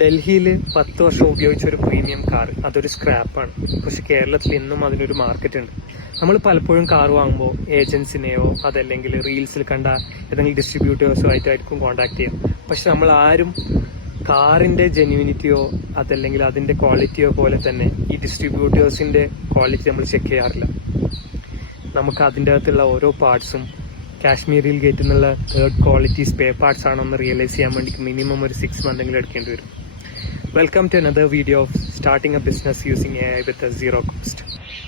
ഡൽഹിയിൽ 10 വർഷം ഉപയോഗിച്ച ഒരു പ്രീമിയം കാർ, അതൊരു സ്ക്രാപ്പാണ്. പക്ഷെ കേരളത്തിൽ ഇന്നും അതിനൊരു മാർക്കറ്റ് ഉണ്ട്. നമ്മൾ പലപ്പോഴും കാർ വാങ്ങുമ്പോൾ ഏജൻസിനെയോ അതല്ലെങ്കിൽ റീൽസിൽ കണ്ട ഏതെങ്കിലും ഡിസ്ട്രിബ്യൂട്ടേഴ്സോ ആയിട്ടായിരിക്കും കോൺടാക്ട് ചെയ്യാം. പക്ഷെ നമ്മൾ ആരും കാറിന്റെ ജെന്യൂനിറ്റിയോ അതല്ലെങ്കിൽ അതിന്റെ ക്വാളിറ്റിയോ പോലെ തന്നെ ഈ ഡിസ്ട്രിബ്യൂട്ടേഴ്സിന്റെ ക്വാളിറ്റി നമ്മൾ ചെക്ക് ചെയ്യാറില്ല. നമുക്ക് അതിൻ്റെ അകത്തുള്ള ഓരോ പാർട്സും കാശ്മീരിൽ ഗേറ്റിൽ നിന്നുള്ള തേർഡ് ക്വാളിറ്റി സ്പെയർ പാർട്സ് ആണെന്ന് റിയലൈസ് ചെയ്യാൻ വേണ്ടി മിനിമം ഒരു 6 മന്തെങ്കിലും എടുക്കേണ്ടി വരും. Welcome to another video of starting a business using AI with zero cost.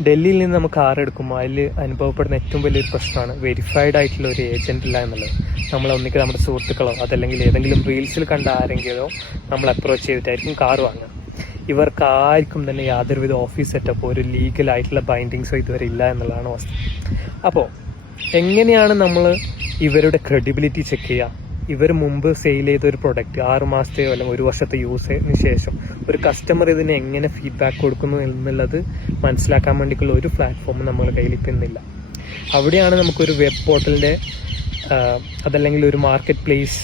ഡൽഹിയിൽ നിന്ന് നമുക്ക് കാർ എടുക്കുമ്പോൾ അതിൽ അനുഭവപ്പെടുന്ന ഏറ്റവും വലിയൊരു പ്രശ്നമാണ് വെരിഫൈഡ് ആയിട്ടുള്ള ഒരു ഏജന്റ് ഇല്ല എന്നുള്ളത്. നമ്മൾ ഒന്നിക്ക് നമ്മുടെ സുഹൃത്തുക്കളോ അതല്ലെങ്കിൽ ഏതെങ്കിലും റീൽസിൽ കണ്ട ആരെങ്കിലോ നമ്മൾ അപ്രോച്ച് ചെയ്തിട്ടായിരിക്കും കാർ വാങ്ങുക. ഇവർക്ക് ആർക്കും തന്നെ യാതൊരുവിധ ഓഫീസ് സെറ്റപ്പോ ഒരു ലീഗൽ ആയിട്ടുള്ള ബൈൻഡിങ്സോ ഇതുവരെ ഇല്ല എന്നുള്ളതാണ് വസ്തു. അപ്പോൾ എങ്ങനെയാണ് നമ്മൾ ഇവരുടെ ക്രെഡിബിലിറ്റി ചെക്ക് ചെയ്യുക? ഇവർ മുമ്പ് സെയിൽ ചെയ്ത ഒരു പ്രൊഡക്റ്റ് 6 മാസത്തെയോ അല്ലെങ്കിൽ 1 വർഷത്തെ യൂസിന് ശേഷം ഒരു കസ്റ്റമർ ഇതിന് എങ്ങനെ ഫീഡ്ബാക്ക് കൊടുക്കുന്നു എന്നുള്ളത് മനസ്സിലാക്കാൻ വേണ്ടിയിട്ടുള്ള ഒരു പ്ലാറ്റ്ഫോം നമ്മുടെ കയ്യിൽ ഇപ്പിന്നില്ല. അവിടെയാണ് നമുക്കൊരു വെബ് പോർട്ടലിൻ്റെ അതല്ലെങ്കിൽ ഒരു market place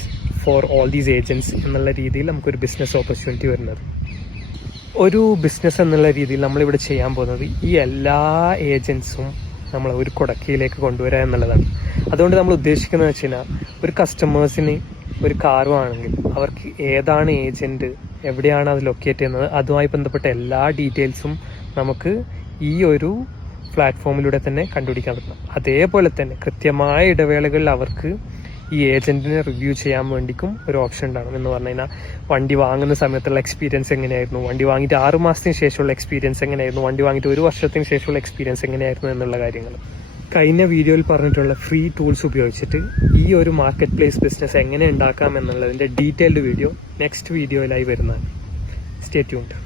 for all these agents എന്നുള്ള രീതിയിൽ നമുക്കൊരു ബിസിനസ് ഓപ്പർച്യൂണിറ്റി വരുന്നത്. ഒരു ബിസിനസ് എന്നുള്ള രീതിയിൽ നമ്മളിവിടെ ചെയ്യാൻ പോകുന്നത് ഈ എല്ലാ ഏജൻസും നമ്മൾ ഒരു കുടക്കീയിലേക്ക് കൊണ്ടുവരിക എന്നുള്ളതാണ്. അതുകൊണ്ട് നമ്മൾ ഉദ്ദേശിക്കുന്നത് വെച്ച് കഴിഞ്ഞാൽ ഒരു കസ്റ്റമേഴ്സിന് ഒരു കാർ ആണെങ്കിൽ അവർക്ക് ഏതാണ് ഏജന്റ്, എവിടെയാണ് അത് ലൊക്കേറ്റ് ചെയ്യുന്നത്, അതുമായി ബന്ധപ്പെട്ട എല്ലാ ഡീറ്റെയിൽസും നമുക്ക് ഈ ഒരു പ്ലാറ്റ്ഫോമിലൂടെ തന്നെ കണ്ടുപിടിക്കാൻ പറ്റണം. അതേപോലെ തന്നെ കൃത്യമായ ഇടവേളകളിൽ അവർക്ക് ഈ ഏജന്റിനെ റിവ്യൂ ചെയ്യാൻ വേണ്ടിക്കും ഒരു ഓപ്ഷൻ ഉണ്ടാകും. എന്ന് പറഞ്ഞു കഴിഞ്ഞാൽ വണ്ടി വാങ്ങുന്ന സമയത്തുള്ള എക്സ്പീരിയൻസ് എങ്ങനെയായിരുന്നു, വണ്ടി വാങ്ങിയിട്ട് 6 മാസത്തിന് ശേഷമുള്ള എക്സ്പീരിയൻസ് എങ്ങനെയായിരുന്നു, വണ്ടി വാങ്ങിയിട്ട് 1 വർഷത്തിന് ശേഷമുള്ള എക്സ്പീരിയൻസ് എങ്ങനെയായിരുന്നു എന്നുള്ള കാര്യങ്ങൾ. കഴിഞ്ഞ വീഡിയോയിൽ പറഞ്ഞിട്ടുള്ള ഫ്രീ ടൂൾസ് ഉപയോഗിച്ചിട്ട് ഈ ഒരു മാർക്കറ്റ് പ്ലേസ് ബിസിനസ് എങ്ങനെ ഉണ്ടാക്കാം എന്നുള്ളതിൻ്റെ ഡീറ്റെയിൽഡ് വീഡിയോ നെക്സ്റ്റ് വീഡിയോയിലായി വരുന്നതാണ്. Stay tuned.